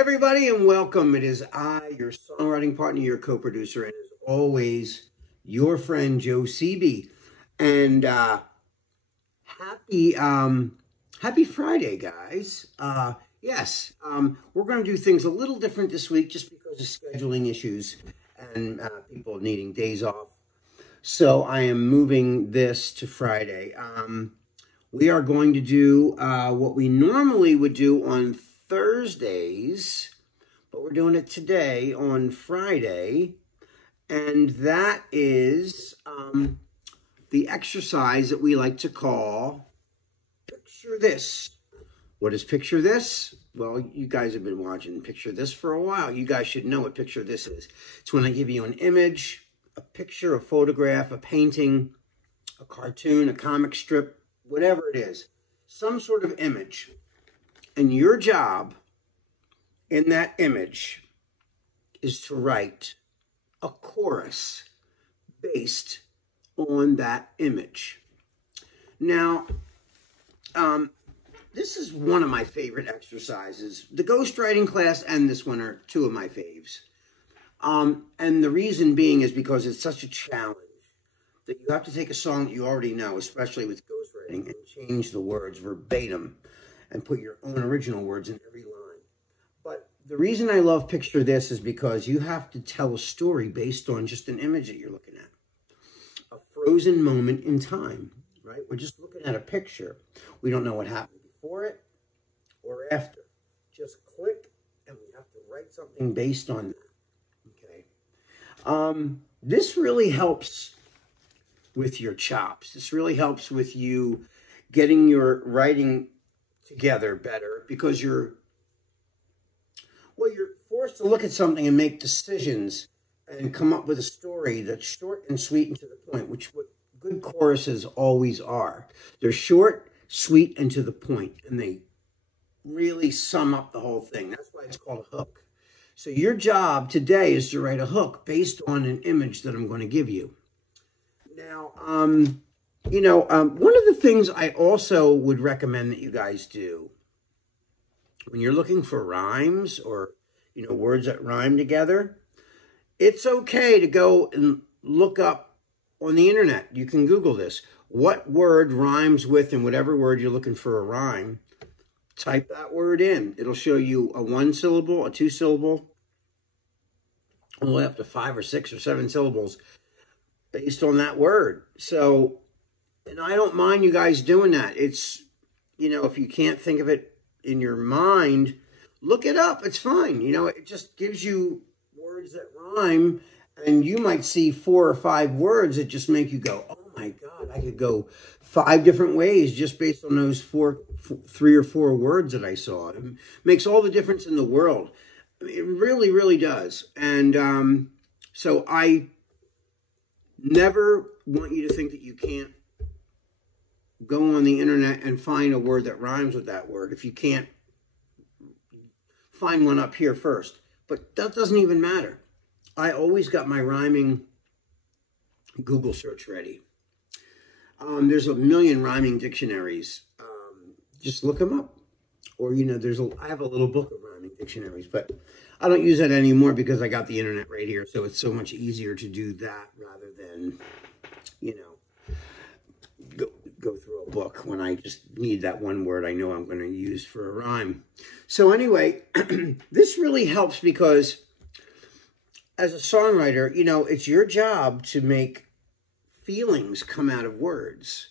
everybody, and welcome. It is I, your songwriting partner, your co-producer, and as always, your friend Joe Seeby. And happy Friday, guys. Yes, we're going to do things a little different this week just because of scheduling issues and people needing days off. So I am moving this to Friday. We are going to do what we normally would do on Thursdays, but we're doing it today on Friday, and that is the exercise that we like to call Picture This. What is Picture This? Well, you guys have been watching Picture This for a while. You guys should know what Picture This is. It's when I give you an image, a picture, a photograph, a painting, a cartoon, a comic strip, whatever it is, some sort of image. And your job in that image is to write a chorus based on that image. Now, this is one of my favorite exercises. The ghostwriting class and this one are two of my faves. And the reason being is because it's such a challenge that you have to take a song that you already know, especially with ghostwriting, and change the words verbatim and put your own original words in every line. But the reason I love Picture This is because you have to tell a story based on just an image that you're looking at. A frozen moment in time, right? We're just looking at a picture. We don't know what happened before it or after. Just click, and we have to write something based on that, okay? This really helps with your chops. This really helps with you getting your writing together better because you're forced to look at something and make decisions and come up with a story that's short and sweet and to the point, which what good choruses always are. They're short, sweet, and to the point, and they really sum up the whole thing. That's why it's called a hook. So your job today is to write a hook based on an image that I'm going to give you. Now, one of the things I also would recommend that you guys do when you're looking for rhymes or, words that rhyme together, it's okay to go and look up on the internet. You can Google this. What word rhymes with, and whatever word you're looking for a rhyme, type that word in. It'll show you a 1-syllable, a 2-syllable, all the way up to 5 or 6 or 7 syllables based on that word. So, and I don't mind you guys doing that. It's, if you can't think of it in your mind, look it up. It's fine. It just gives you words that rhyme, and you might see 4 or 5 words that just make you go, oh my God, I could go 5 different ways just based on those 3 or 4 words that I saw. It makes all the difference in the world. It really, really does. And so I never want you to think that you can't go on the internet and find a word that rhymes with that word if you can't find one up here first. But that doesn't even matter. I always got my rhyming Google search ready. There's a million rhyming dictionaries. Just look them up. Or, I have a little book of rhyming dictionaries, but I don't use that anymore because I got the internet right here. So it's so much easier to do that rather than, go through a book when I just need that one word I know I'm going to use for a rhyme. So anyway, this really helps because as a songwriter, it's your job to make feelings come out of words.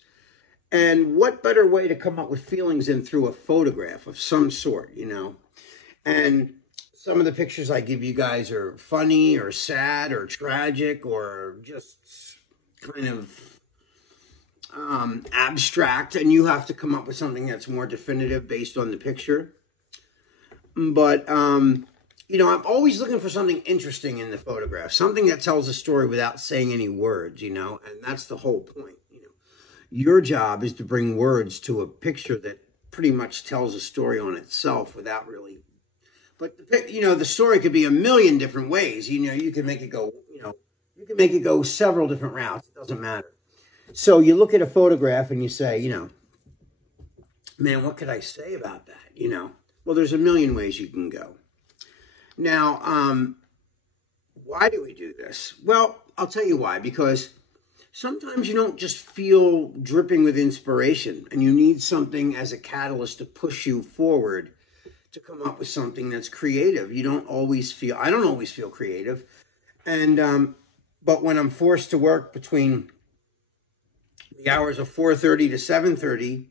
And what better way to come up with feelings than through a photograph of some sort, And some of the pictures I give you guys are funny or sad or tragic or just kind of abstract, and you have to come up with something that's more definitive based on the picture. But, I'm always looking for something interesting in the photograph, something that tells a story without saying any words, and that's the whole point. Your job is to bring words to a picture that pretty much tells a story on itself without really, but the story could be a million different ways. You can make it go, you can make it go several different routes. It doesn't matter. So you look at a photograph and you say, man, what could I say about that? Well, there's a million ways you can go. Now, why do we do this? Well, I'll tell you why. Because sometimes you don't just feel dripping with inspiration and you need something as a catalyst to push you forward to come up with something that's creative. You don't always feel, I don't always feel creative. And, but when I'm forced to work between the hours of 4:30 to 7:30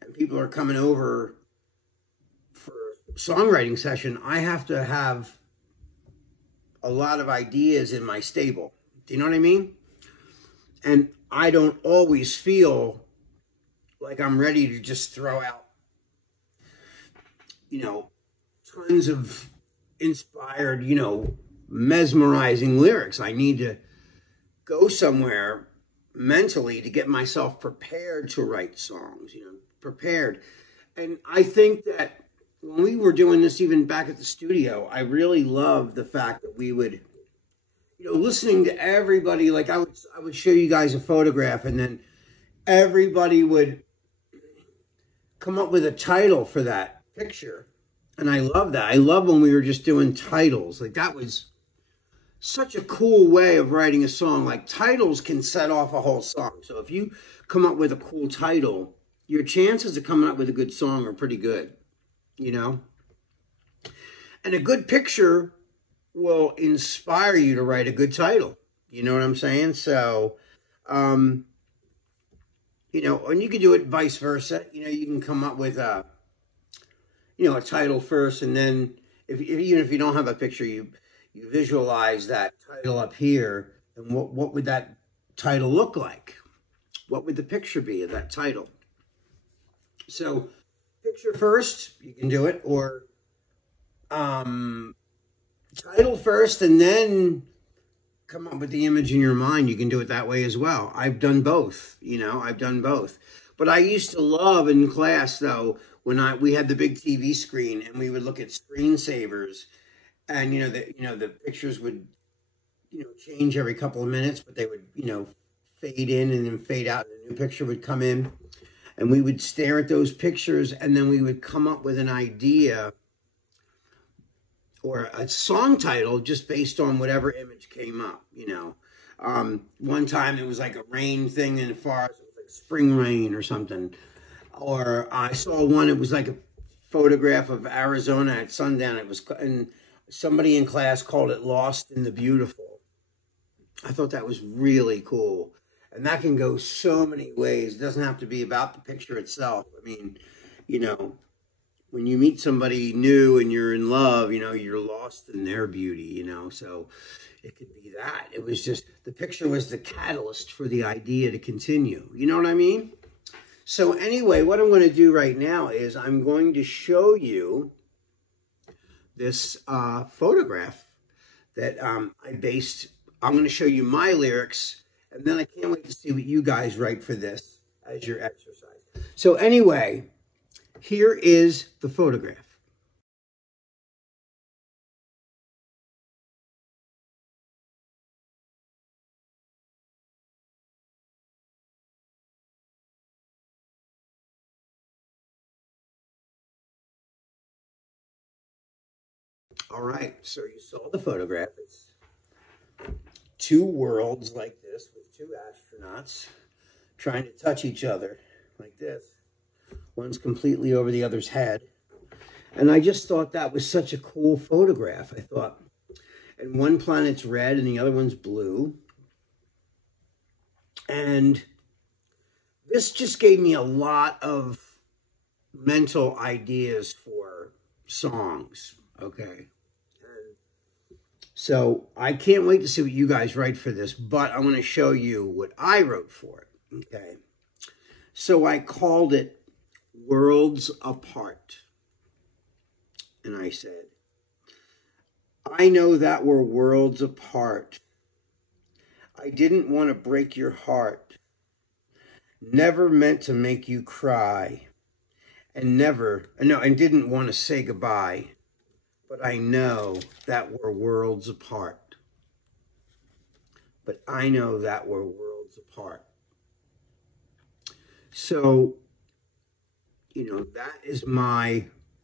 and people are coming over for songwriting session, I have to have a lot of ideas in my stable. Do you know what I mean? And I don't always feel like I'm ready to just throw out, tons of inspired, mesmerizing lyrics. I need to go somewhere mentally to get myself prepared to write songs, prepared. And I think that when we were doing this, even back at the studio, I really loved the fact that we would, listening to everybody. Like I would show you guys a photograph, and then everybody would come up with a title for that picture. And I love that. I love when we were just doing titles. Like that was such a cool way of writing a song. Like titles can set off a whole song. So if you come up with a cool title, your chances of coming up with a good song are pretty good, And a good picture will inspire you to write a good title. You know what I'm saying? So, and you can do it vice versa. You can come up with a title first, and then even if you don't have a picture, you visualize that title up here, and what would that title look like? What would the picture be of that title? So, picture first, you can do it, or title first, and then come up with the image in your mind. You can do it that way as well. I've done both, I've done both. But I used to love in class, though, when we had the big TV screen and we would look at screensavers, and the pictures would change every couple of minutes, but they would fade in and then fade out, and a new picture would come in, and we would stare at those pictures, and then we would come up with an idea or a song title just based on whatever image came up. One time it was like a rain thing in the forest. It was like spring rain or something. Or I saw one, it was like a photograph of Arizona at sundown. And somebody in class called it Lost in the Beautiful. I thought that was really cool. And that can go so many ways. It doesn't have to be about the picture itself. I mean, when you meet somebody new and you're in love, you're lost in their beauty, so it could be that. It was just, the picture was the catalyst for the idea to continue. You know what I mean? So anyway, what I'm going to do right now is I'm going to show you this photograph that I'm going to show you my lyrics, and then I can't wait to see what you guys write for this as your exercise. So anyway, here is the photograph. All right, so you saw the photograph. It's two worlds like this with two astronauts trying to touch each other like this. One's completely over the other's head. And I just thought that was such a cool photograph. I thought, and one planet's red and the other one's blue. And this just gave me a lot of mental ideas for songs, okay? So I can't wait to see what you guys write for this, but I'm going to show you what I wrote for it, okay? So I called it Worlds Apart. And I said, I know that we're worlds apart. I didn't want to break your heart. Never meant to make you cry. And didn't want to say goodbye. But I know that we're worlds apart. But I know that we're worlds apart. So,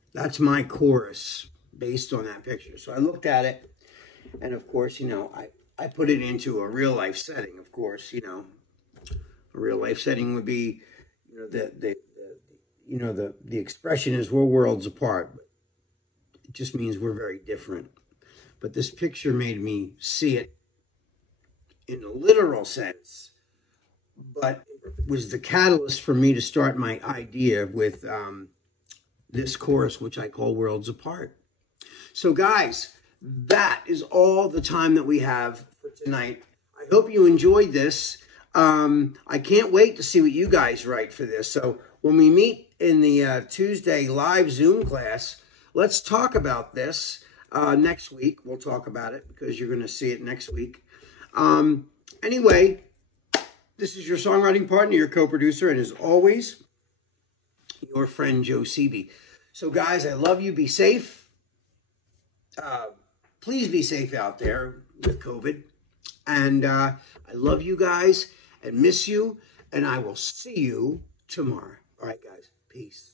that's my chorus, based on that picture. So I looked at it, and of course, I put it into a real life setting. Of course, a real life setting would be, the expression is we're worlds apart. It just means we're very different. But this picture made me see it in a literal sense, but it was the catalyst for me to start my idea with this course, which I call Worlds Apart. So guys, that is all the time that we have for tonight. I hope you enjoyed this. I can't wait to see what you guys write for this. So when we meet in the Tuesday live Zoom class, let's talk about this next week. We'll talk about it because you're going to see it next week. Anyway, this is your songwriting partner, your co-producer, and as always, your friend Joe Seavey. So guys, I love you. Be safe. Please be safe out there with COVID. And I love you guys and miss you. And I will see you tomorrow. All right, guys. Peace.